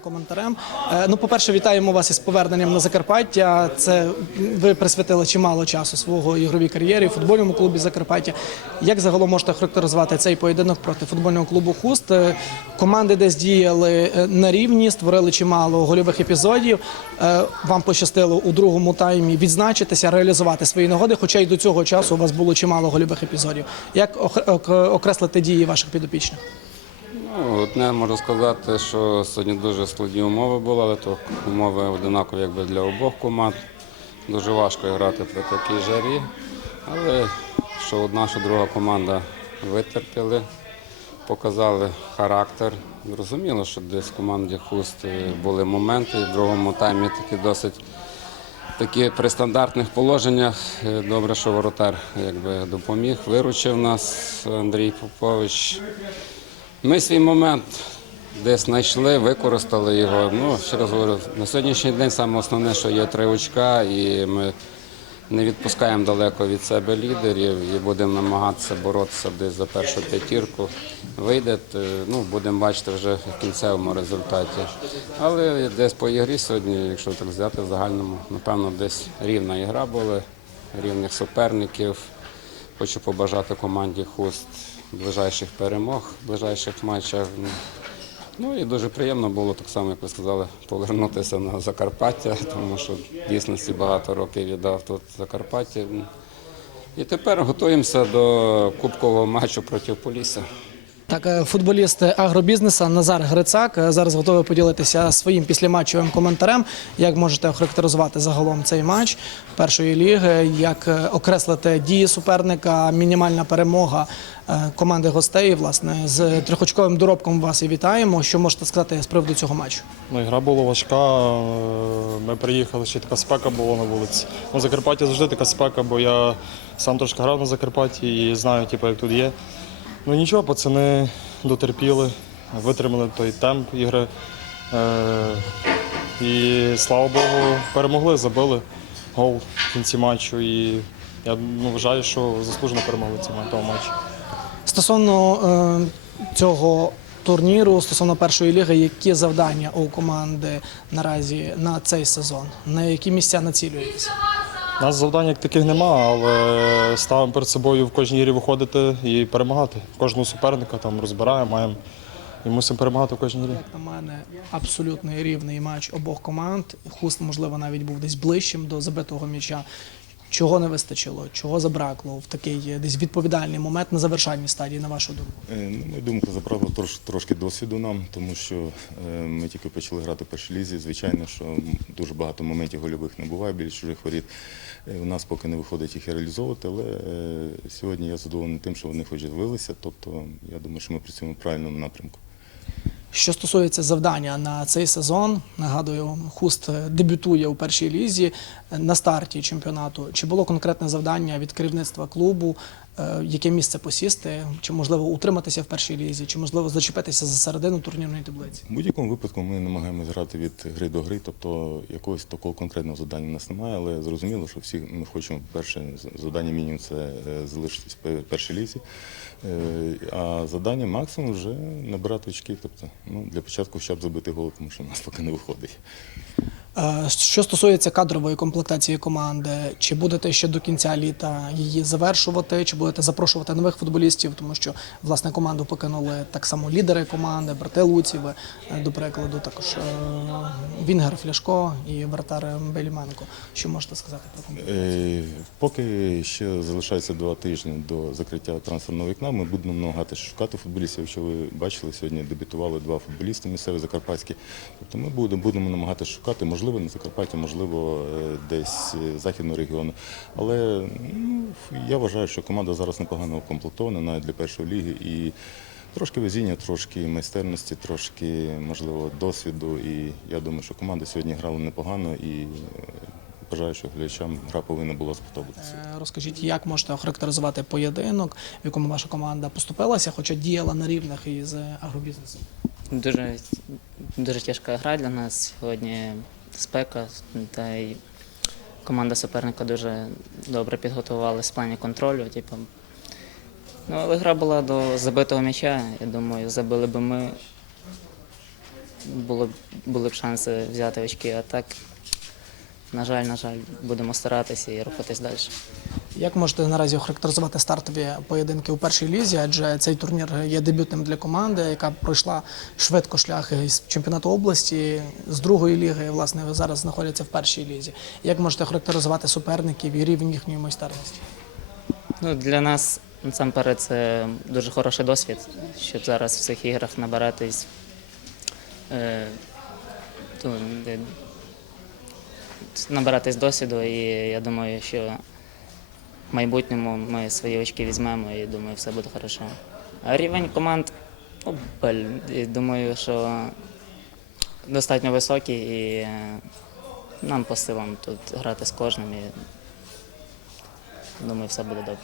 коментарем. Е, Ну, по-перше, вітаємо вас із поверненням на Закарпаття. Це ви присвятили чимало часу свого ігровій кар'єрі в футбольному клубі Закарпаття. Як загалом можете характеризувати цей поєдинок проти футбольного клубу Хуст? Е, Команди десь діяли е, на рівні, створили чимало гольових епізодів. Вам пощастило у другому таймі відзначитися, реалізувати свої нагоди. Хоча й до цього часу у вас було чимало гольових епізодів. Як окреслити дії ваших підопічних? Ну, одне можу сказати, що сьогодні дуже складні умови були, але то умови одинакові якби для обох команд. Дуже важко грати при такій жарі. Але що одна, що друга команда витерпіли, показали характер. Зрозуміло, що десь в команді Хуст е, були моменти, в другому таймі такі досить такі при стандартних положеннях. Е, Добре, що воротар якби допоміг, виручив нас Андрій Попович. Ми свій момент десь знайшли, використали його. Ну, ще раз говорю, на сьогоднішній день саме основне, що є три очка, і ми не відпускаємо далеко від себе лідерів і будемо намагатися боротися десь за першу п'ятірку. Вийде, ну, будемо бачити вже в кінцевому результаті. Але десь по ігрі сьогодні, якщо так взяти в загальному, напевно, десь рівна ігра була, рівних суперників. Хочу побажати команді Хуст ближайших перемог, ближайших матчах. Ну, і дуже приємно було так само, як ви сказали, повернутися на Закарпаття, тому що дійсно багато років віддав тут Закарпаття. І тепер готуємося до кубкового матчу проти Полісся. Так, е, футболіст агробізнеса Назар Грицак е, зараз готовий поділитися своїм післяматчевим коментарем. Як можете охарактеризувати загалом цей матч першої ліги, як е, окреслити дії суперника, мінімальна перемога команди гостей. Власне, з трьохочковим доробком вас і вітаємо. Що можете сказати з приводу цього матчу? Ну, ігра була важка. Ми приїхали, ще така спека була на вулиці. Ну, Закарпаття завжди така спека, бо я сам трошки грав на Закарпатті і знаю, типу, як тут є. Ну нічого, пацани дотерпіли, витримали той темп ігри. Е, І слава Богу, перемогли, забили гол в кінці матчу. І я ну, вважаю, що заслужено перемогли цього матчу. Стосовно е, цього турніру, стосовно першої ліги, які завдання у команди наразі на цей сезон? На які місця націлюєтеся? Нас завдань як таких нема, але ставимо перед собою в кожній грі виходити і перемагати. Кожного суперника там розбираємо, маємо і мусимо перемагати в кожній грі. Як на мене, абсолютно рівний матч обох команд. Хуст, можливо, навіть був десь ближчим до забитого м'яча. Чого не вистачило, чого забракло в такий е, десь відповідальний момент на завершальній стадії, на вашу думку? Е, Ну, мою думку, забрало трош, трошки досвіду нам, тому що е, ми тільки почали грати в першій лізі. Звичайно, що дуже багато моментів гольових не буває біля чужих воріт. У нас поки не виходить їх реалізовувати, але сьогодні я задоволений тим, що вони хоч з'явилися. Тобто, я думаю, що ми працюємо в правильному напрямку. Що стосується завдання на цей сезон, нагадую, Хуст е, дебютує у першій лізі е, на старті чемпіонату. Чи було конкретне завдання від керівництва клубу, яке місце посісти, чи можливо утриматися в першій лізі, чи можливо зачепитися за середину турнірної таблиці? В будь-якому випадку ми намагаємося грати від гри до гри, тобто якогось такого конкретного завдання у нас немає, але зрозуміло, що всі ми хочемо перше завдання мінімум це е, залишитись в першій лізі. Е, А завдання максимум вже набирати очки. Тобто, ну для початку хоча б забити гол, тому що в нас поки не виходить. Е, Що стосується кадрової комплектації команди, чи будете ще до кінця літа її завершувати, чи будете запрошувати нових футболістів, тому що власне команду покинули так само лідери команди, брати Луціви, е, до прикладу, також е, Вінгер Фляшко і вратар Беліменко. Що можете сказати про команду? Поки ще залишається два тижні до закриття трансферного вікна, ми будемо намагатися шукати футболістів. Якщо ви бачили, сьогодні дебютували два футболісти місцеві закарпатські. Тобто ми будемо намагатися шукати, можливо, на Закарпатті, можливо, е, десь е, західного регіону. Але ну, я вважаю, що команда зараз непогано укомплектована навіть для першої ліги. І Трошки везіння, трошки майстерності, трошки, можливо, досвіду. І я думаю, що команда сьогодні грала непогано і е, Бажаю, що глядачам гра повинна була сподобатися. Е, Розкажіть, як можете охарактеризувати поєдинок, в якому ваша команда поступилася, хоча діяла на рівних із агробізнесом? Дуже, дуже тяжка гра для нас сьогодні. Спека та й команда суперника дуже добре підготувалась в плані контролю. Типу. Ну, але гра була до забитого м'яча. Я думаю, забили би ми. було, були б шанси взяти очки. А так, на жаль, на жаль, будемо старатися і рухатись далі. Як можете наразі охарактеризувати стартові поєдинки у першій лізі? Адже цей турнір є дебютним для команди, яка пройшла швидко шлях із чемпіонату області з другої ліги. Власне, ви зараз знаходяться в першій лізі. Як можете охарактеризувати суперників і рівень їхньої майстерності? Ну, для нас насамперед це дуже хороший досвід, щоб зараз в цих іграх набиратись. Е, ну, набиратись досвіду, і я думаю, що майбутньому ми свої очки візьмемо і думаю, все буде хорошо. А рівень команд, ну, думаю, що достатньо високий і е, нам по силам тут грати з кожним. І, думаю, все буде добре.